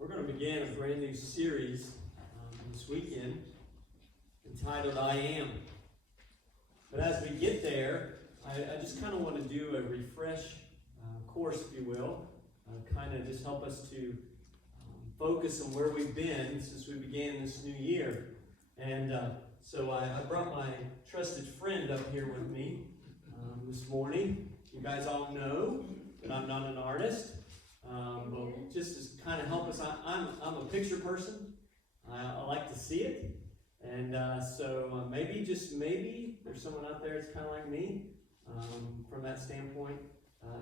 We're going to begin a brand new series this weekend entitled I Am. But as we get there, I just kind of want to do a refresh course, if you will, kind of just help us to focus on where we've been since we began this new year. And so I brought my trusted friend up here with me this morning. You guys all know that I'm not an artist. But just to kind of help us, I'm a picture person. I like to see it. And so maybe there's someone out there that's kind of like me from that standpoint.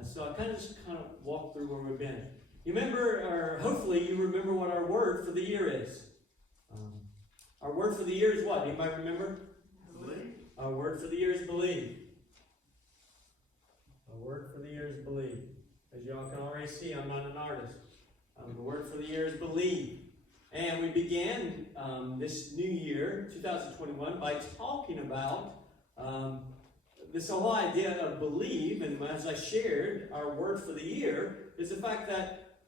So I kind of walk through where we've been. You remember, or hopefully you remember what our word for the year is. Our word for the year is what? Anybody remember? Believe. Our word for the year is believe. Our word for the year is believe. As y'all can already see, I'm not an artist. The word for the year is believe. And we began this new year, 2021, by talking about this whole idea of believe. And as I shared, our word for the year is the fact that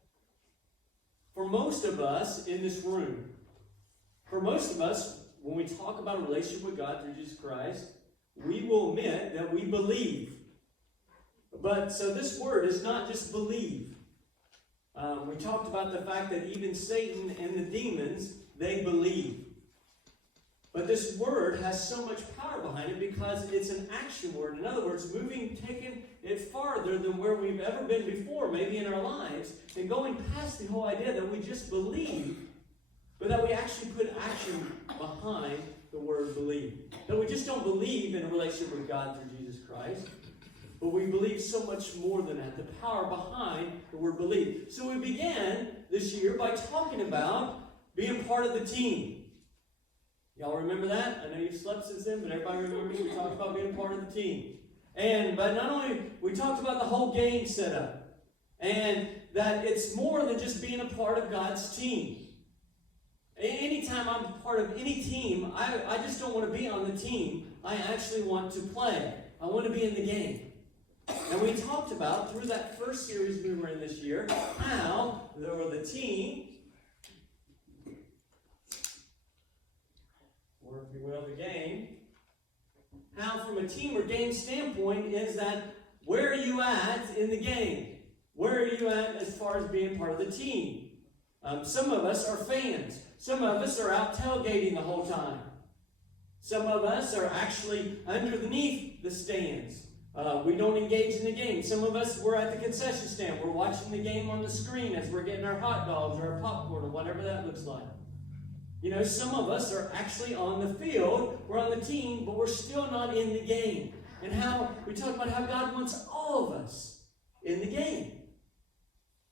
for most of us in this room, for most of us, when we talk about a relationship with God through Jesus Christ, we will admit that we believe. But so this word is not just believe. We talked about the fact that even Satan and the demons, they believe. But this word has so much power behind it because it's an action word. In other words, taking it farther than where we've ever been before, maybe in our lives, and going past the whole idea that we just believe, but that we actually put action behind the word believe. That we just don't believe in a relationship with God through Jesus Christ, but we believe so much more than that. The power behind the word believe. So we began this year by talking about being part of the team. Y'all remember that? I know you've slept since then, but everybody remembers we talked about being part of the team. But not only, we talked about the whole game setup. And that it's more than just being a part of God's team. Anytime I'm part of any team, I just don't want to be on the team. I actually want to play. I want to be in the game. And we talked about, through that first series we were in this year, how the team, or if you will, the game, how from a team or game standpoint is that where are you at in the game? Where are you at as far as being part of the team? Some of us are fans. Some of us are out tailgating the whole time. Some of us are actually underneath the stands. We don't engage in the game. Some of us, we're at the concession stand. We're watching the game on the screen as we're getting our hot dogs or our popcorn or whatever that looks like. You know, some of us are actually on the field. We're on the team, but we're still not in the game. And how we talk about how God wants all of us in the game.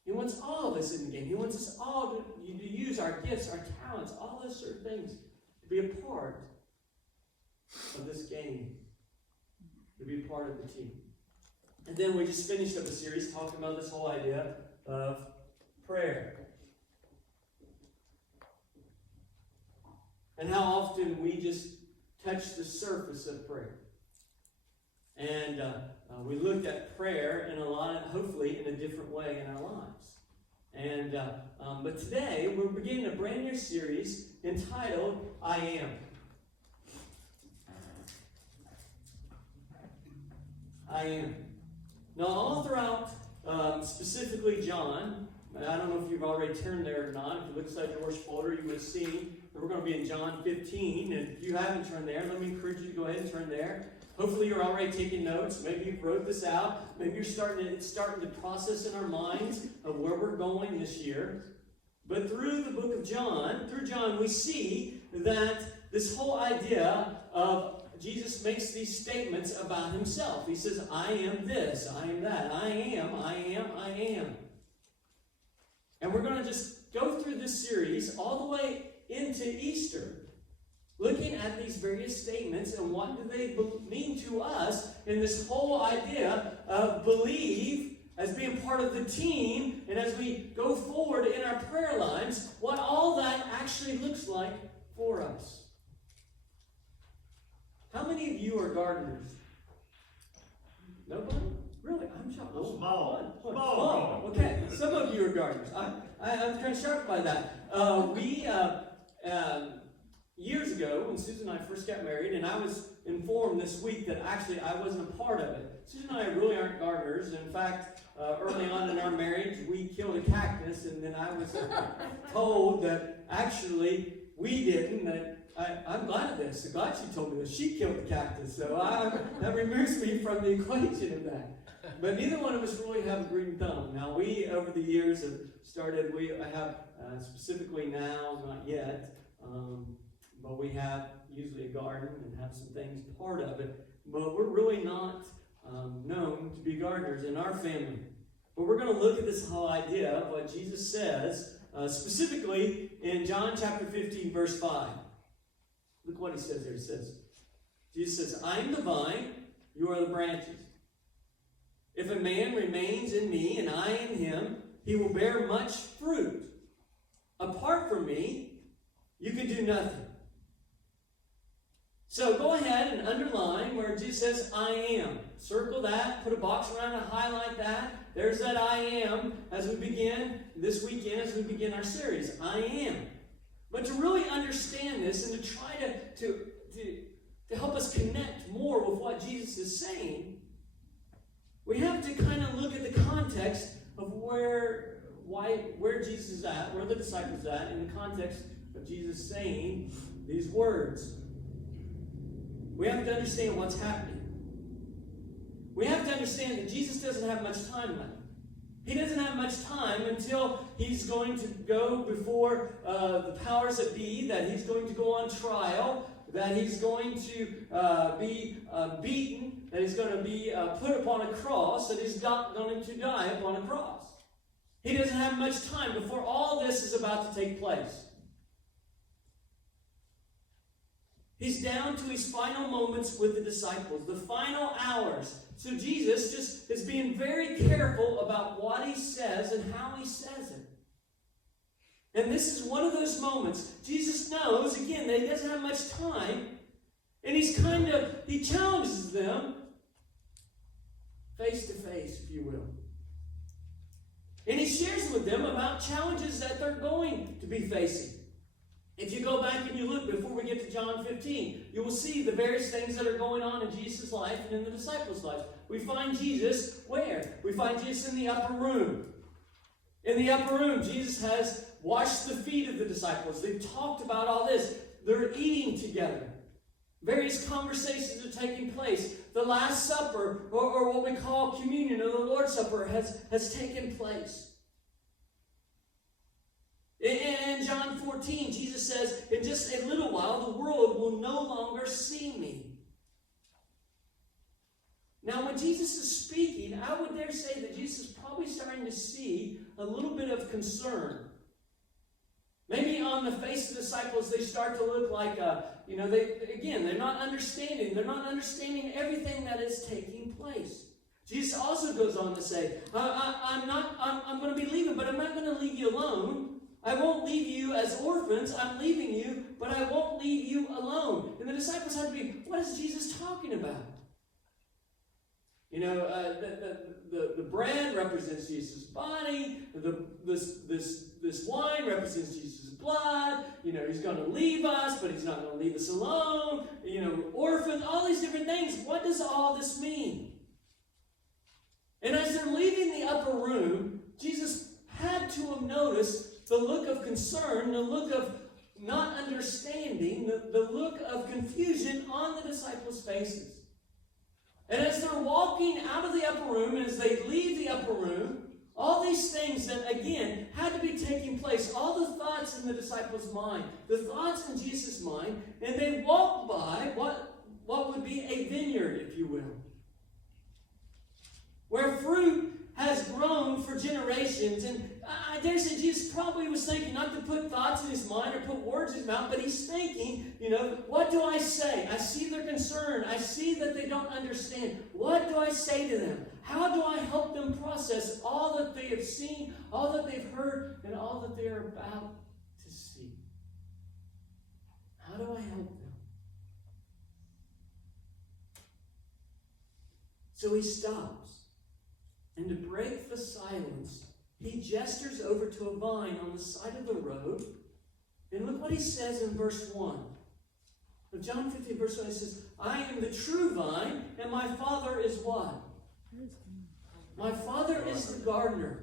He wants all of us in the game. He wants us all to use our gifts, our talents, all those sort of things to be a part of this game, to be a part of the team. And then we just finished up a series talking about this whole idea of prayer. And how often we just touch the surface of prayer. And we looked at prayer in hopefully in a different way in our lives. And but today we're beginning a brand new series entitled I Am. I am. Now all throughout, specifically John, I don't know if you've already turned there or not. If you look inside your worship folder, you would have seen that we're going to be in John 15. And if you haven't turned there, let me encourage you to go ahead and turn there. Hopefully you're already taking notes. Maybe you wrote this out. Maybe it's starting to process in our minds of where we're going this year. But through the book of John, we see that this whole idea of Jesus makes these statements about himself. He says, I am this, I am that, I am, I am, I am. And we're going to just go through this series all the way into Easter, looking at these various statements and what do they mean to us in this whole idea of believe as being part of the team, and as we go forward in our prayer lives, what all that actually looks like for us. How many of you are gardeners? Nobody? Really? I'm shocked. Small. Okay. Some of you were gardeners. I'm kind of shocked by that. Years ago, when Susan and I first got married, and I was informed this week that actually I wasn't a part of it. Susan and I really aren't gardeners. In fact, early on in our marriage, we killed a cactus, and then I was told that actually we didn't. That I'm glad of this. I'm glad she told me that she killed the cactus. So that removes me from the equation of that. But neither one of us really have a green thumb. Now, we, over the years, have started, I have specifically now, not yet, but we have usually a garden and have some things part of it. But we're really not known to be gardeners in our family. But we're going to look at this whole idea of what Jesus says, specifically in John chapter 15, verse 5. Look what he says here. He says, Jesus says, I am the vine, you are the branches. If a man remains in me and I in him, he will bear much fruit. Apart from me, you can do nothing. So go ahead and underline where Jesus says, I am. Circle that, put a box around it, highlight that. There's that I am as we begin this weekend, as we begin our series. I am. But to really understand this and to try to help us connect more with what Jesus is saying, we have to kind of look at the context of where Jesus is at, where the disciples are at, in the context of Jesus saying these words. We have to understand what's happening. We have to understand that Jesus doesn't have much time left. He doesn't have much time until he's going to go before the powers that be, that he's going to go on trial, that he's going to be beaten, that he's going to be put upon a cross, that he's going to die upon a cross. He doesn't have much time before all this is about to take place. He's down to his final moments with the disciples, the final hours. So Jesus just is being very careful about what he says and how he says it. And this is one of those moments. Jesus knows, again, that he doesn't have much time. And he challenges them face to face, if you will. And he shares with them about challenges that they're going to be facing. If you go back and you look before we get to John 15, you will see the various things that are going on in Jesus' life and in the disciples' lives. We find Jesus where? We find Jesus in the upper room. In the upper room, Jesus has washed the feet of the disciples. They've talked about all this. They're eating together. Various conversations are taking place. The Last Supper, or what we call communion, or the Lord's Supper, has taken place. In John 14, Jesus says, in just a little while, the world will no longer see me. Now, when Jesus is speaking, I would dare say that Jesus is probably starting to see a little bit of concern. Maybe on the face of the disciples, they start to look like, they're not understanding. They're not understanding everything that is taking place. Jesus also goes on to say, I'm going to be leaving, but I'm not going to leave you alone. I won't leave you as orphans. I'm leaving you, but I won't leave you alone. And the disciples had to be, what is Jesus talking about? The bread represents Jesus' body. This wine represents Jesus' blood. He's going to leave us, but he's not going to leave us alone. Orphans, all these different things. What does all this mean? And as they're leaving the upper room, Jesus had to have noticed the look of concern, the look of not understanding, the look of confusion on the disciples' faces. And as they're walking out of the upper room, and as they leave the upper room, all these things that, again, had to be taking place, all the thoughts in the disciples' mind, the thoughts in Jesus' mind, and they walk by what would be a vineyard, if you will, where fruit has grown for generations. And I dare say Jesus probably was thinking, not to put thoughts in his mind or put words in his mouth, but he's thinking, what do I say? I see their concern. I see that they don't understand. What do I say to them? How do I help them process all that they have seen, all that they've heard, and all that they are about to see? How do I help them? So he stops. And to break the silence, he gestures over to a vine on the side of the road. And look what he says in verse 1. Of John 15, verse 1, he says, I am the true vine, and my Father is what? My Father is the gardener.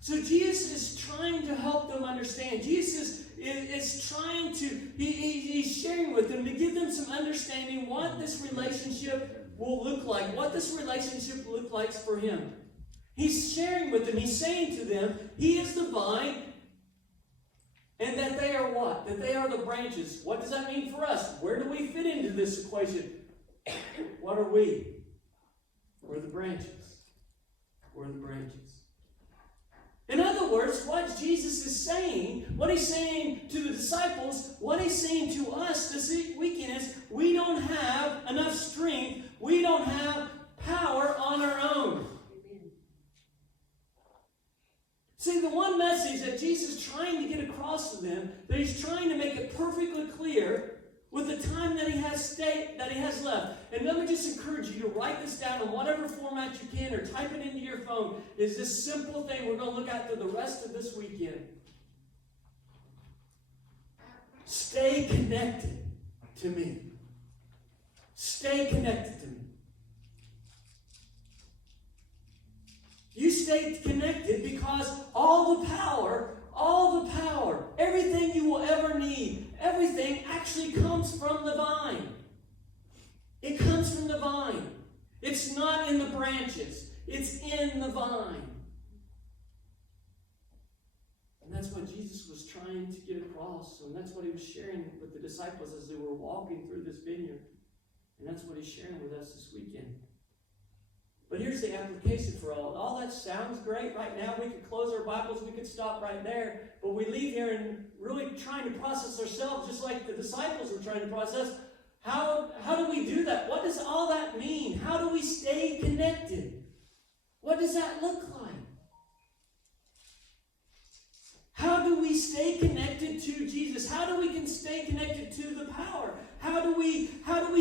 So Jesus is trying to help them understand. Jesus is trying to, he's sharing with them to give them some understanding what this relationship will look like, what this relationship will look like for him. He's sharing with them, he's saying to them, he is the vine, and that they are what? That they are the branches. What does that mean for us? Where do we fit into this equation? What are we? We're the branches. We're the branches. In other words, what Jesus is saying, what he's saying to the disciples, what he's saying to us this weekend is, we don't have enough strength, we don't have power on our own. See, the one message that Jesus is trying to get across to them, that he's trying to make it perfectly clear with the time that he has left. And let me just encourage you to write this down in whatever format you can or type it into your phone, is this simple thing we're going to look at for the rest of this weekend. Stay connected to me. Stay connected to me. You stay connected because all the power, everything you will ever need, everything actually comes from the vine. It comes from the vine. It's not in the branches. It's in the vine. And that's what Jesus was trying to get across. And that's what he was sharing with the disciples as they were walking through this vineyard. And that's what he's sharing with us this weekend. But here's the application for all that sounds great right now. We could close our Bibles. We could stop right there. But we leave here and really trying to process ourselves just like the disciples were trying to process. How do we do that? What does all that mean? How do we stay connected? What does that look like? How do we stay connected to Jesus? How do we stay connected to the power? How do we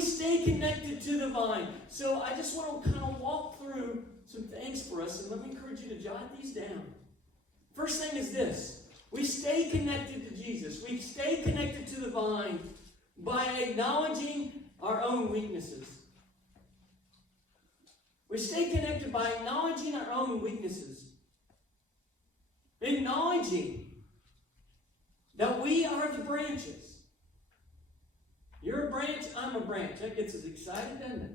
stay connected to the vine? So I just want to kind of walk through some things for us, and let me encourage you to jot these down. First thing is this. We stay connected to Jesus. We stay connected to the vine by acknowledging our own weaknesses. We stay connected by acknowledging our own weaknesses. Acknowledging that we are the branches. You're a branch, I'm a branch. That gets us excited, doesn't it?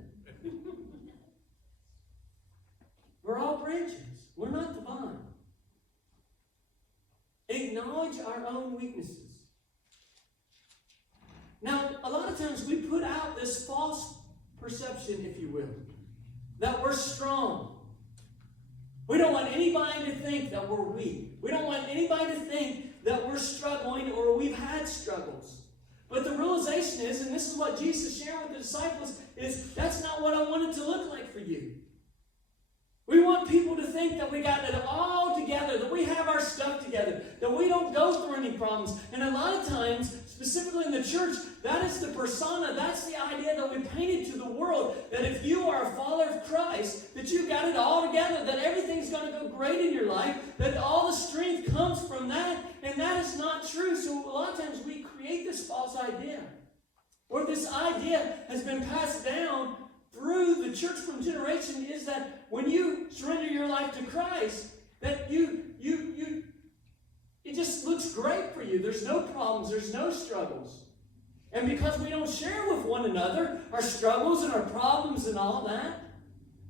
We're all branches. We're not the vine. Acknowledge our own weaknesses. Now, a lot of times we put out this false perception, if you will, that we're strong. We don't want anybody to think that we're weak. We don't want anybody to think that we're struggling or we've had struggles. But the realization is, and this is what Jesus shared with the disciples, is that's not what I want it to look like for you. We want people to think that we got it all together, that we have our stuff together, that we don't go through any problems. And a lot of times, specifically in the church, that is the persona, that's the idea that we painted to the world, that if you are a follower of Christ, that you got it all together, that everything's going to go great in your life, that all the strength comes from that, and that is not true. So a lot of times we create this false idea, or this idea has been passed down through the church from generation, is that when you surrender your life to Christ, that it just looks great for you. There's no problems, there's no struggles. And because we don't share with one another our struggles and our problems and all that,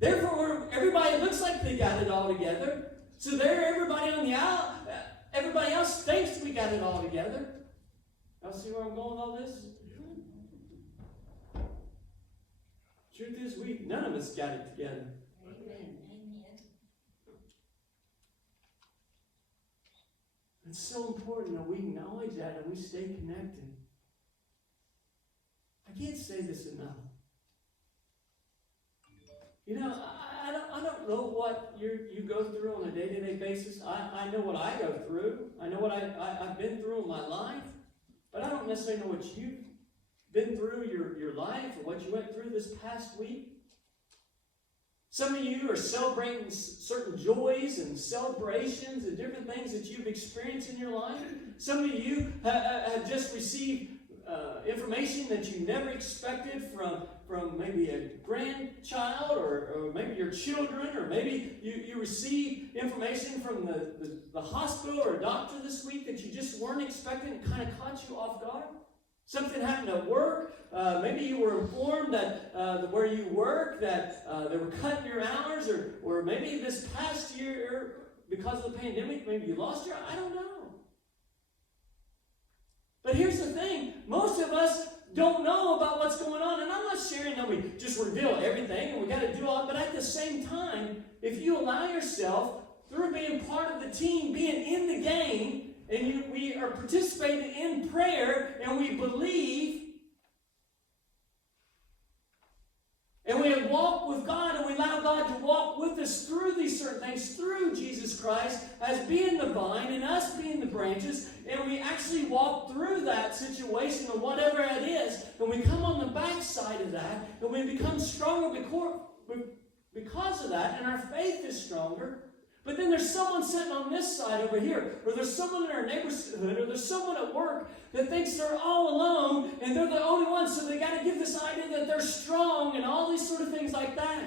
therefore everybody looks like they got it all together. So everybody else thinks we got it all together. Y'all see where I'm going with all this? Truth is, none of us got it together. Amen. It's so important that we acknowledge that and we stay connected. I can't say this enough. You know, I don't know what you go through on a day-to-day basis. I know what I go through. I know what I've been through in my life. But I don't necessarily know what you've been through your life or what you went through this past week. Some of you are celebrating certain joys and celebrations and different things that you've experienced in your life. Some of you have just received information that you never expected from maybe a grandchild or maybe your children, or maybe you received information from the hospital or a doctor this week that you just weren't expecting and kind of caught you off guard. Something happened at work. Maybe you were informed that where you work that they were cutting your hours, or maybe this past year, because of the pandemic, maybe you lost your, I don't know. But here's the thing. Most of us don't know about what's going on. And I'm not sharing that we just reveal everything and we got to do all. But at the same time, if you allow yourself, through being part of the team, being in the game, and we are participating in prayer, and we believe, and we walk with God, and we allow God to walk with us through these certain things, through Jesus Christ as being the vine and us being the branches, and we actually walk through that situation or whatever it is, and we come on the backside of that, and we become stronger because of that, and our faith is stronger. But then there's someone sitting on this side over here, or there's someone in our neighborhood, or there's someone at work that thinks they're all alone and they're the only one, so they got to give this idea that they're strong and all these sort of things like that.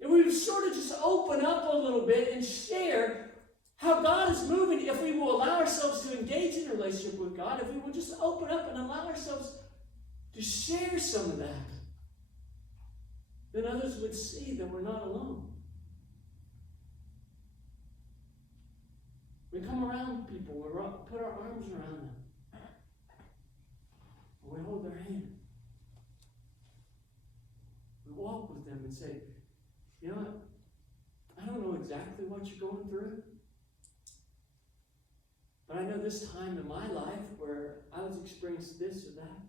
And we sort of just open up a little bit and share how God is moving if we will allow ourselves to engage in a relationship with God, if we will just open up and allow ourselves to share some of that. Then others would see that we're not alone. We come around people, we put our arms around them, and we hold their hand. We walk with them and say, you know what? I don't know exactly what you're going through, but I know this time in my life where I was experiencing this or that.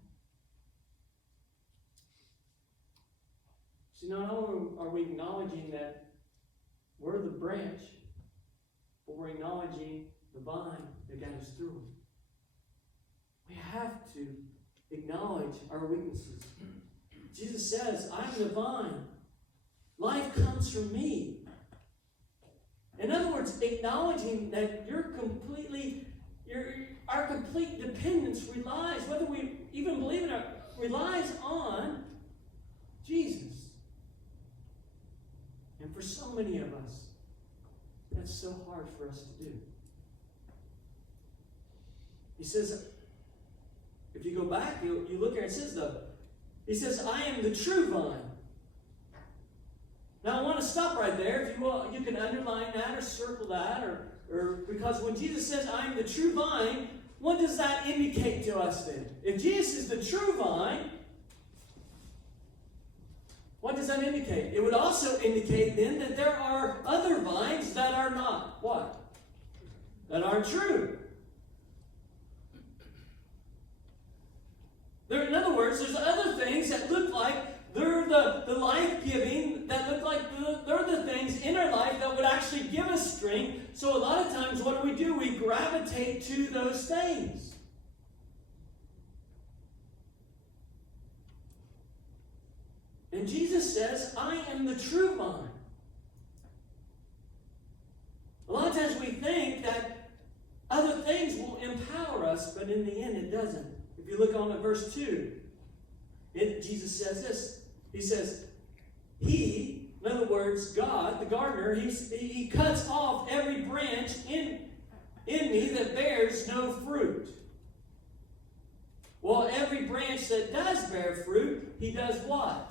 See, not only are we acknowledging that we're the branch, but we're acknowledging the vine that got us through. We have to acknowledge our weaknesses. Jesus says, I'm the vine. Life comes from me. In other words, acknowledging that our complete dependence relies, whether we even believe in it, relies on Jesus. And for so many of us, that's so hard for us to do. He says, if you go back, you look here, it says, he says, I am the true vine. Now I want to stop right there. If you will, you can underline that or circle that, or because when Jesus says, I am the true vine, what does that indicate to us then? If Jesus is the true vine, what does that indicate? It would also indicate then that there are other vines that are not what? That aren't true. In other words, there's other things that look like they're the life-giving, that look like they're the things in our life that would actually give us strength. So a lot of times, what do? We gravitate to those things. And Jesus says, I am the true vine. A lot of times we think that other things will empower us, but in the end it doesn't. If you look on at verse 2, Jesus says this. He says, He, in other words, God, the gardener, he cuts off every branch in me that bears no fruit. Well, every branch that does bear fruit, he does what?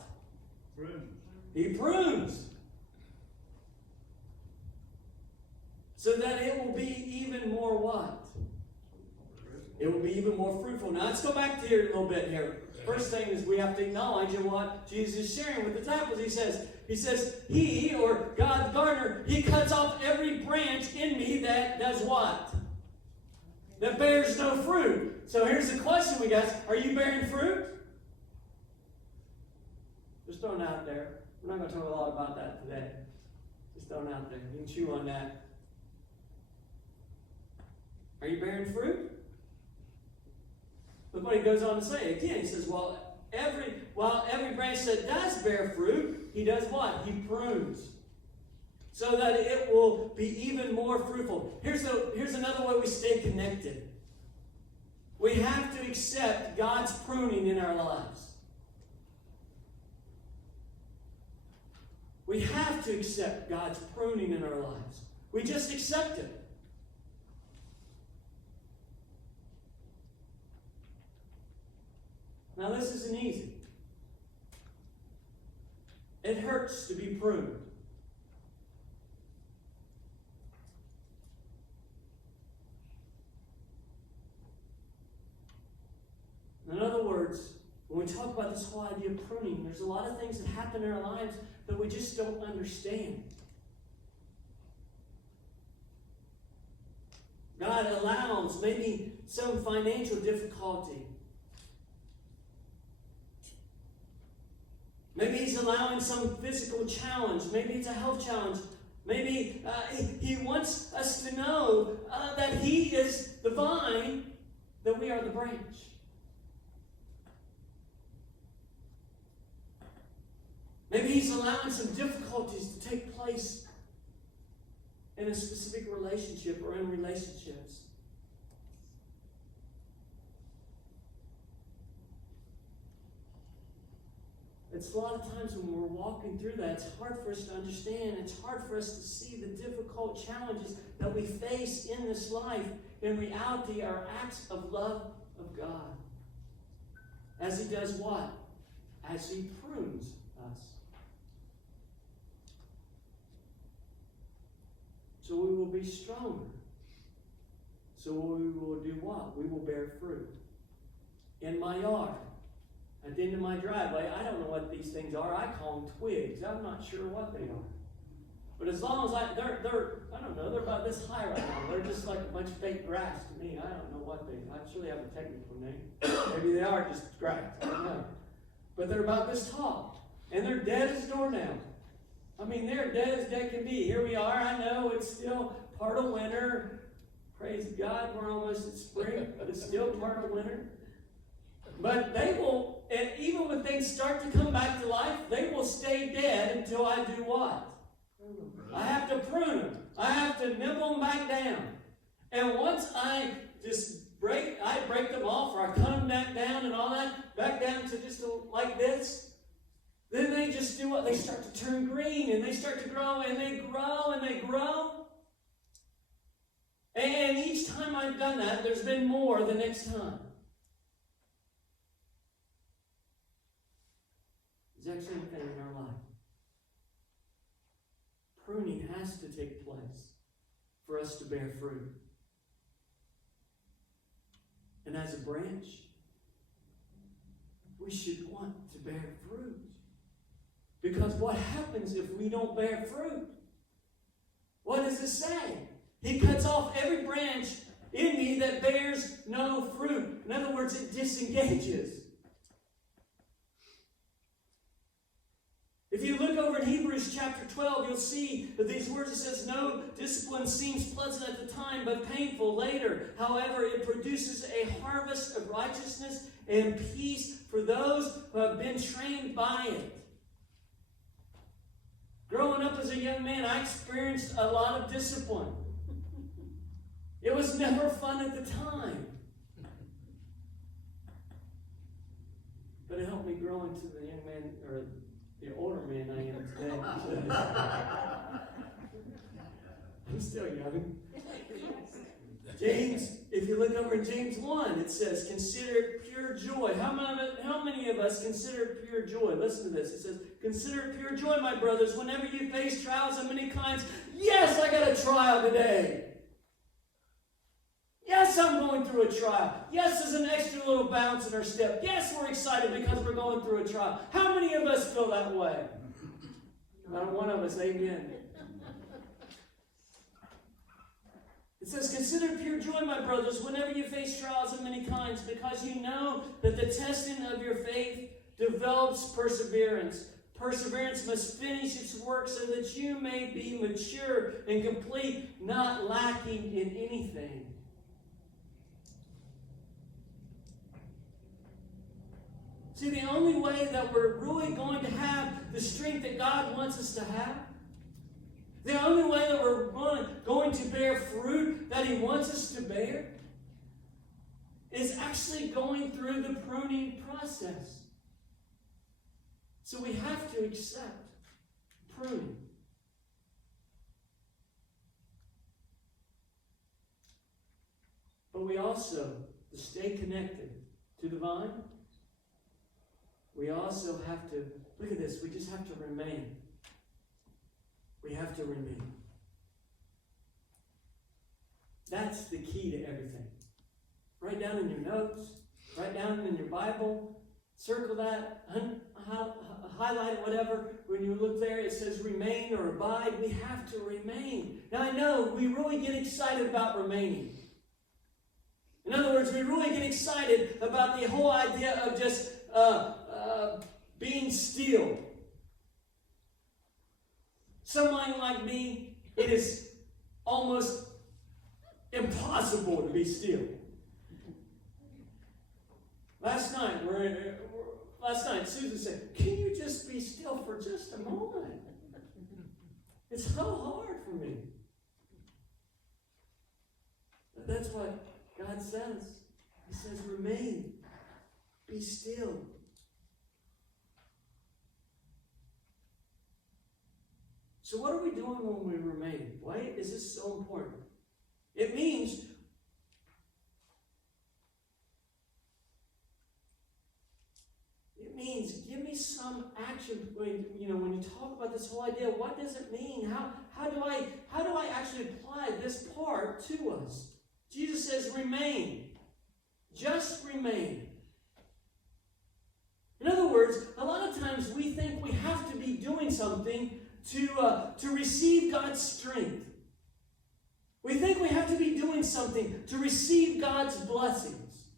He prunes. So that it will be even more what? It will be even more fruitful. Now let's go back to here a little bit here. First thing is we have to acknowledge in what Jesus is sharing with the disciples. He says, He, or God the gardener, He cuts off every branch in me that does what? That bears no fruit. So here's the question we got. Are you bearing fruit? Just throwing it out there. We're not going to talk a lot about that today. Just throwing it out there. You can chew on that. Are you bearing fruit? Look what he goes on to say. Again, he says, well, while every branch that does bear fruit, he does what? He prunes. So that it will be even more fruitful. Here's another way we stay connected. We have to accept God's pruning in our lives. We have to accept God's pruning in our lives. We just accept it. Now, this isn't easy. It hurts to be pruned. In other words, when we talk about this whole idea of pruning, there's a lot of things that happen in our lives that we just don't understand. God allows maybe some financial difficulty. Maybe He's allowing some physical challenge. Maybe it's a health challenge. Maybe He wants us to know that He is the vine, that we are the branch. Maybe He's allowing some difficulties to take place in a specific relationship or in relationships. It's a lot of times when we're walking through that, it's hard for us to understand. It's hard for us to see the difficult challenges that we face in this life. In reality, are acts of love of God. As He does what? As He prunes us. So we will be stronger. So we will do what? We will bear fruit. In my yard, at the end of my driveway, I don't know what these things are. I call them twigs. I'm not sure what they are. But as long as they're I don't know, they're about this high right now. They're just like a bunch of fake grass to me. I don't know what they are. I'm sure they have a technical name. Maybe they are just grass. I don't know. But they're about this tall. And they're dead as doornails. I mean, they're dead as dead can be. Here we are. I know it's still part of winter. Praise God, we're almost at spring, but it's still part of winter. But they will, and even when things start to come back to life, they will stay dead until I do what? I have to prune them. I have to nibble them back down. And once I just break them off, or I cut them back down and all that, back down to just like this, then they just do what? They start to turn green, and they start to grow, and they grow, and they grow. And each time I've done that, there's been more the next time. Exact same thing in our life. Pruning has to take place for us to bear fruit. And as a branch, we should want to bear fruit. Because what happens if we don't bear fruit? What does it say? He cuts off every branch in me that bears no fruit. In other words, it disengages. If you look over in Hebrews chapter 12, you'll see that these words, it says, no discipline seems pleasant at the time, but painful later. However, it produces a harvest of righteousness and peace for those who have been trained by it. Growing up as a young man, I experienced a lot of discipline. It was never fun at the time. But it helped me grow into the young man, or the older man I am today. I'm still young. James, if you look over in James 1, it says, consider it pure joy. How many of us consider it pure joy? Listen to this. It says, consider it pure joy, my brothers, whenever you face trials of many kinds. Yes, I got a trial today. Yes, I'm going through a trial. Yes, there's an extra little bounce in our step. Yes, we're excited because we're going through a trial. How many of us feel that way? Not one of us, amen. It says, consider pure joy, my brothers, whenever you face trials of many kinds, because you know that the testing of your faith develops perseverance. Perseverance must finish its work so that you may be mature and complete, not lacking in anything. See, the only way that we're really going to have the strength that God wants us to have, the only way that we're going to bear fruit that He wants us to bear, is actually going through the pruning process. So we have to accept pruning. But we also, to stay connected to the vine, we also have to, look at this, we just have to remain. We have to remain. That's the key to everything. Write down in your notes, write down in your Bible, circle that, highlight it, whatever. When you look there, it says remain or abide. We have to remain. Now I know we really get excited about remaining. In other words, we really get excited about the whole idea of just being still. Someone like me, it is almost impossible to be still. Last night, Susan said, "Can you just be still for just a moment?" It's so hard for me. But that's what God says. He says, remain. Be still. So what are we doing when we remain? Why is this so important? It means give me some action. When you talk about this whole idea, what does it mean? How do I actually apply this part to us? Jesus says, remain. Just remain. In other words, a lot of times we think we have to be doing something to receive God's strength. We think we have to be doing something to receive God's blessings.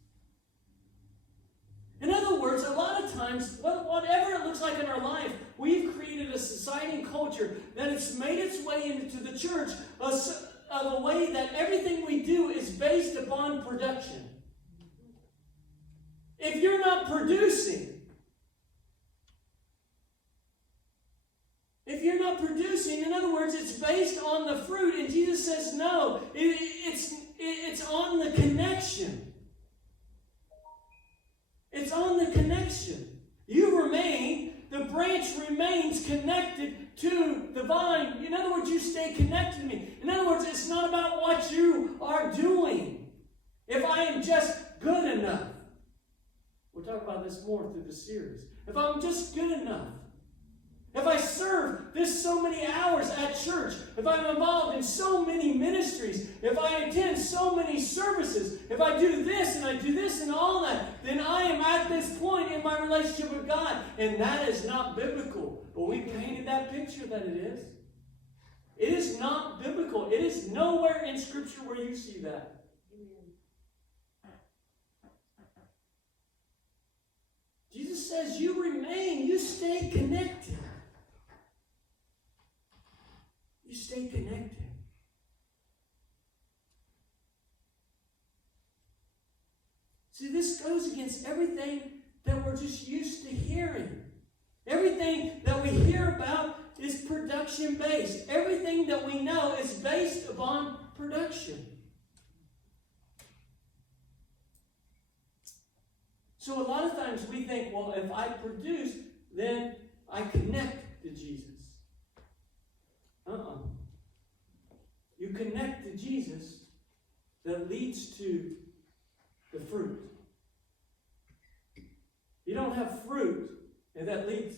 In other words, a lot of times, whatever it looks like in our life, we've created a society and culture that it's made its way into the church of a way that everything we do is based upon production. If you're not producing, in other words, it's based on the fruit, and Jesus says no, it's on the connection. It's on the connection. You remain, the branch remains connected to the vine. In other words, you stay connected to me. In other words, it's not about what you are doing. If I am just good enough. We'll talk about this more through the series. If I'm just good enough. If I serve this so many hours at church, if I'm involved in so many ministries, if I attend so many services, if I do this and I do this and all that, then I am at this point in my relationship with God. And that is not biblical. But we painted that picture that it is. It is not biblical. It is nowhere in Scripture where you see that. Jesus says you remain, you stay connected. You stay connected. See, this goes against everything that we're just used to hearing. Everything that we hear about is production-based. Everything that we know is based upon production. So a lot of times we think, well, if I produce, then I connect to Jesus. You connect to Jesus that leads to the fruit. You don't have fruit and that leads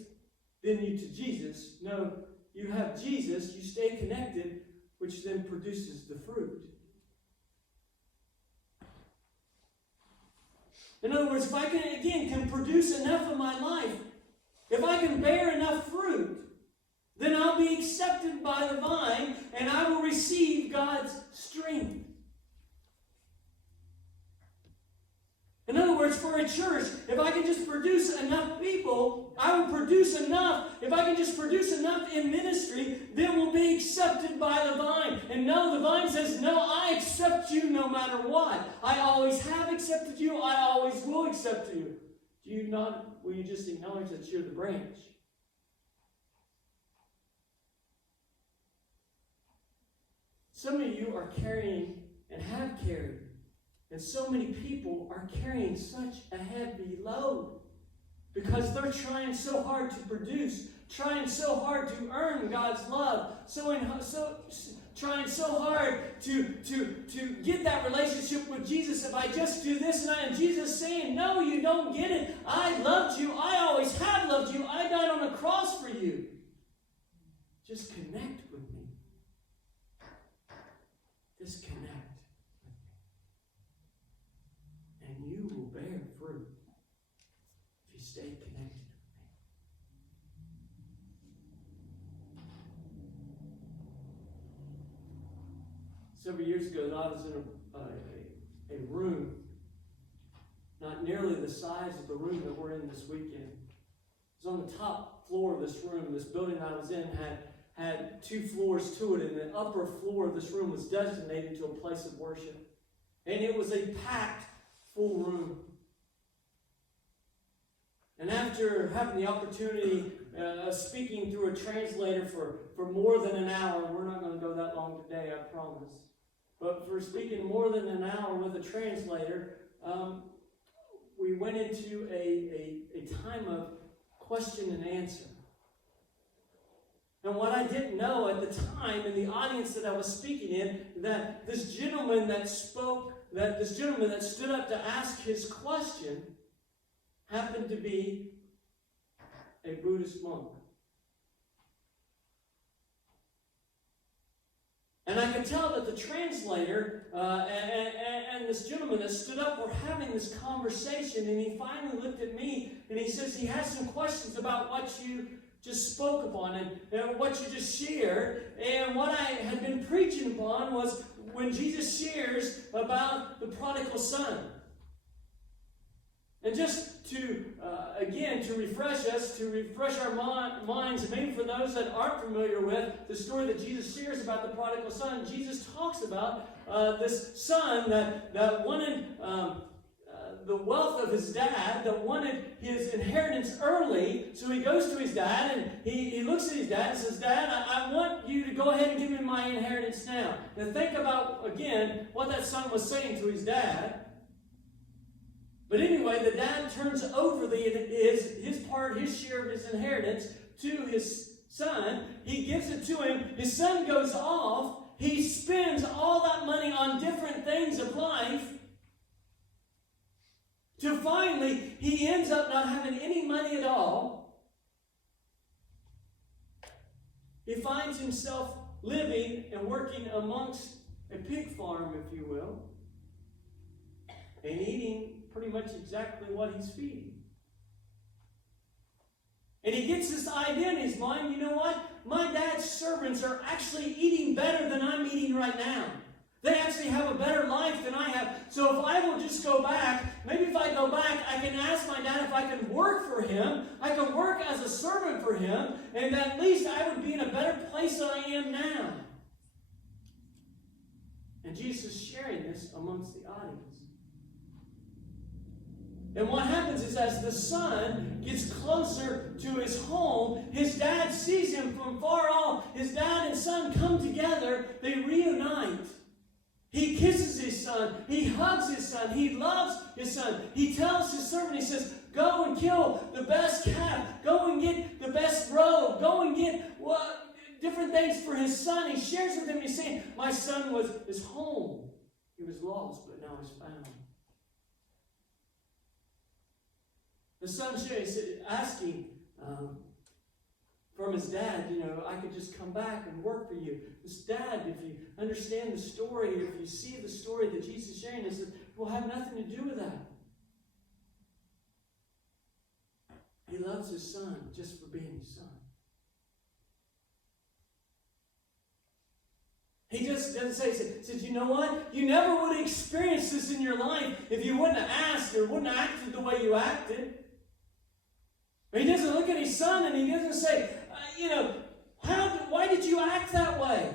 then you to Jesus. No, you have Jesus, you stay connected, which then produces the fruit. In other words, if I can produce enough in my life, if I can bear enough fruit, then I'll be accepted by the vine and I will receive God's strength. In other words, for a church, if I can just produce enough people, I will produce enough. If I can just produce enough in ministry, then we'll be accepted by the vine. And no, the vine says, no, I accept you no matter what. I always have accepted you. I always will accept you. will you just acknowledge that you're the branch? Some of you are carrying and have carried, and so many people are carrying such a heavy load because they're trying so hard to produce, trying so hard to earn God's love, trying so hard to get that relationship with Jesus. If I just do this, and Jesus saying, no, you don't get it. I loved you. I always have loved you. I died on a cross for you. Just connect with me. Just connect with me. And you will bear fruit if you stay connected. Several years ago, I was in a room, not nearly the size of the room that we're in this weekend. It was on the top floor of this room. This building I was in had 2 floors to it, and the upper floor of this room was designated to a place of worship. And it was a packed, full room. And after having the opportunity of speaking through a translator for more than an hour, we're not going to go that long today, I promise. But for speaking more than an hour with a translator, we went into a time of question and answer. And what I didn't know at the time in the audience that I was speaking in, that this gentleman that stood up to ask his question happened to be a Buddhist monk. And I could tell that the translator and this gentleman that stood up were having this conversation, and he finally looked at me and he says he has some questions about what you just spoke upon and what you just shared. And what I had been preaching upon was when Jesus shares about the prodigal son. And just to, again, to refresh us, to refresh our minds, and maybe for those that aren't familiar with the story that Jesus shares about the prodigal son, Jesus talks about this son that wanted the wealth of his dad, that wanted his inheritance early. So he goes to his dad, and he looks at his dad and says, Dad, I want you to go ahead and give me my inheritance now. Now think about, again, what that son was saying to his dad. But anyway, the dad turns over his part, his share of his inheritance to his son. He gives it to him. His son goes off. He spends all that money on different things of life. Till finally, he ends up not having any money at all. He finds himself living and working amongst a pig farm, if you will, and eating pretty much exactly what he's feeding. And he gets this idea in his mind, you know what? My dad's servants are actually eating better than I'm eating right now. They actually have a better life than I have. So if I will just go back, maybe if I go back, I can ask my dad if I can work for him. I can work as a servant for him, and at least I would be in a better place than I am now. And Jesus is sharing this amongst the audience. And what happens is as the son gets closer to his home, his dad sees him from far off. His dad and son come together. They reunite. He kisses his son. He hugs his son. He loves his son. He tells his servant, he says, go and kill the best calf. Go and get the best robe. Go and get different things for his son. He shares with him. He's saying, my son is home. He was lost, but now he's found. The son is asking from his dad, I could just come back and work for you. This dad, if you understand the story, if you see the story that Jesus is sharing, it will have nothing to do with that. He loves his son just for being his son. He just doesn't say, he says, you know what? You never would have experienced this in your life if you wouldn't have asked or wouldn't have acted the way you acted. He doesn't look at his son and he doesn't say, why did you act that way?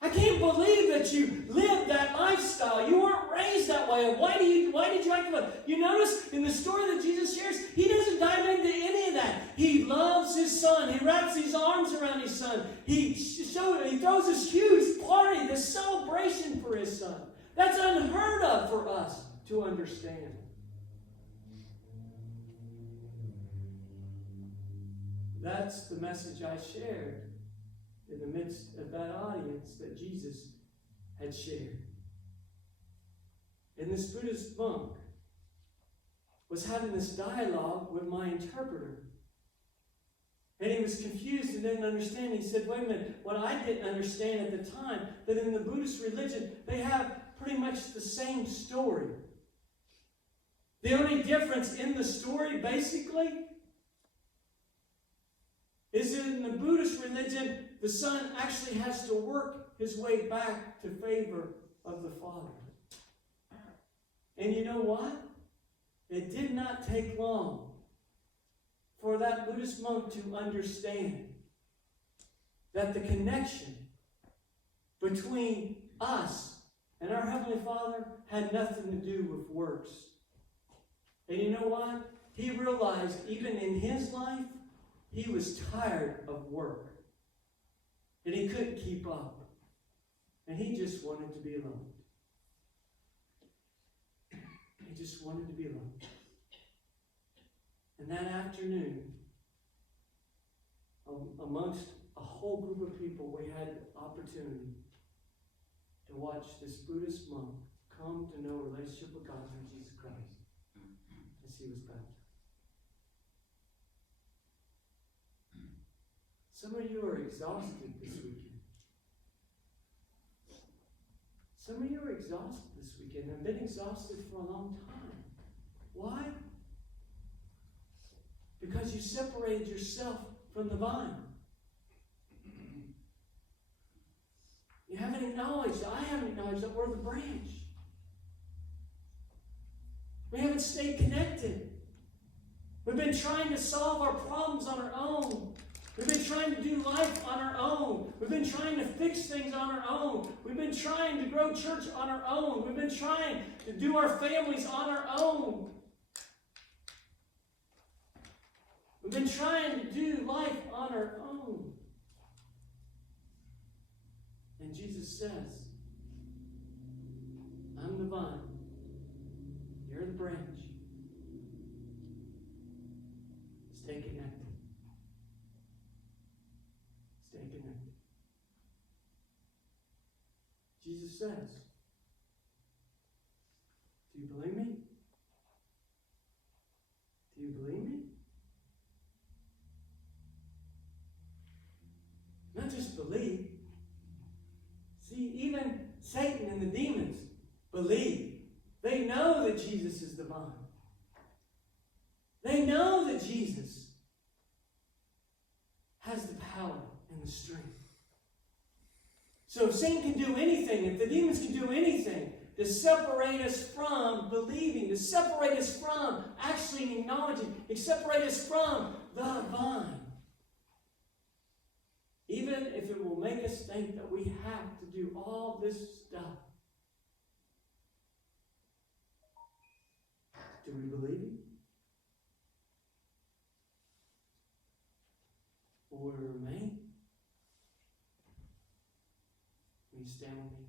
I can't believe that you lived that lifestyle. You weren't raised that way. Why did you act that way? You notice in the story that Jesus shares, he doesn't dive into any of that. He loves his son. He wraps his arms around his son. He throws this huge party, this celebration for his son. That's unheard of for us to understand. That's the message I shared in the midst of that audience that Jesus had shared. And this Buddhist monk was having this dialogue with my interpreter. And he was confused and didn't understand. He said, wait a minute, what I didn't understand at the time, that in the Buddhist religion, they have pretty much the same story. The only difference in the story, basically, is that in the Buddhist religion, the son actually has to work his way back to favor of the father. And you know what? It did not take long for that Buddhist monk to understand that the connection between us and our Heavenly Father had nothing to do with works. And you know what? He realized even in his life, he was tired of work. And he couldn't keep up. And he just wanted to be alone. He just wanted to be alone. And that afternoon, amongst a whole group of people, we had the opportunity to watch this Buddhist monk come to know a relationship with God through Jesus Christ as he was baptized. Some of you are exhausted this weekend. Some of you are exhausted this weekend and have been exhausted for a long time. Why? Because you separated yourself from the vine. You haven't acknowledged, I haven't acknowledged that we're the branch. We haven't stayed connected. We've been trying to solve our problems on our own. We've been trying to do life on our own. We've been trying to fix things on our own. We've been trying to grow church on our own. We've been trying to do our families on our own. We've been trying to do life on our own. And Jesus says, I'm the vine. You're the branch. Stay connected. Stay connected. Jesus says, do you believe me? Do you believe me? Not just believe. See, even Satan and the demons believe. They know that Jesus is the vine. They know that Jesus has the power and the strength. So if Satan can do anything, if the demons can do anything to separate us from believing, to separate us from actually acknowledging, to separate us from the vine, even if it will make us think that we have to do all this stuff, do we believe him? Or will we remain? Will you stand with me?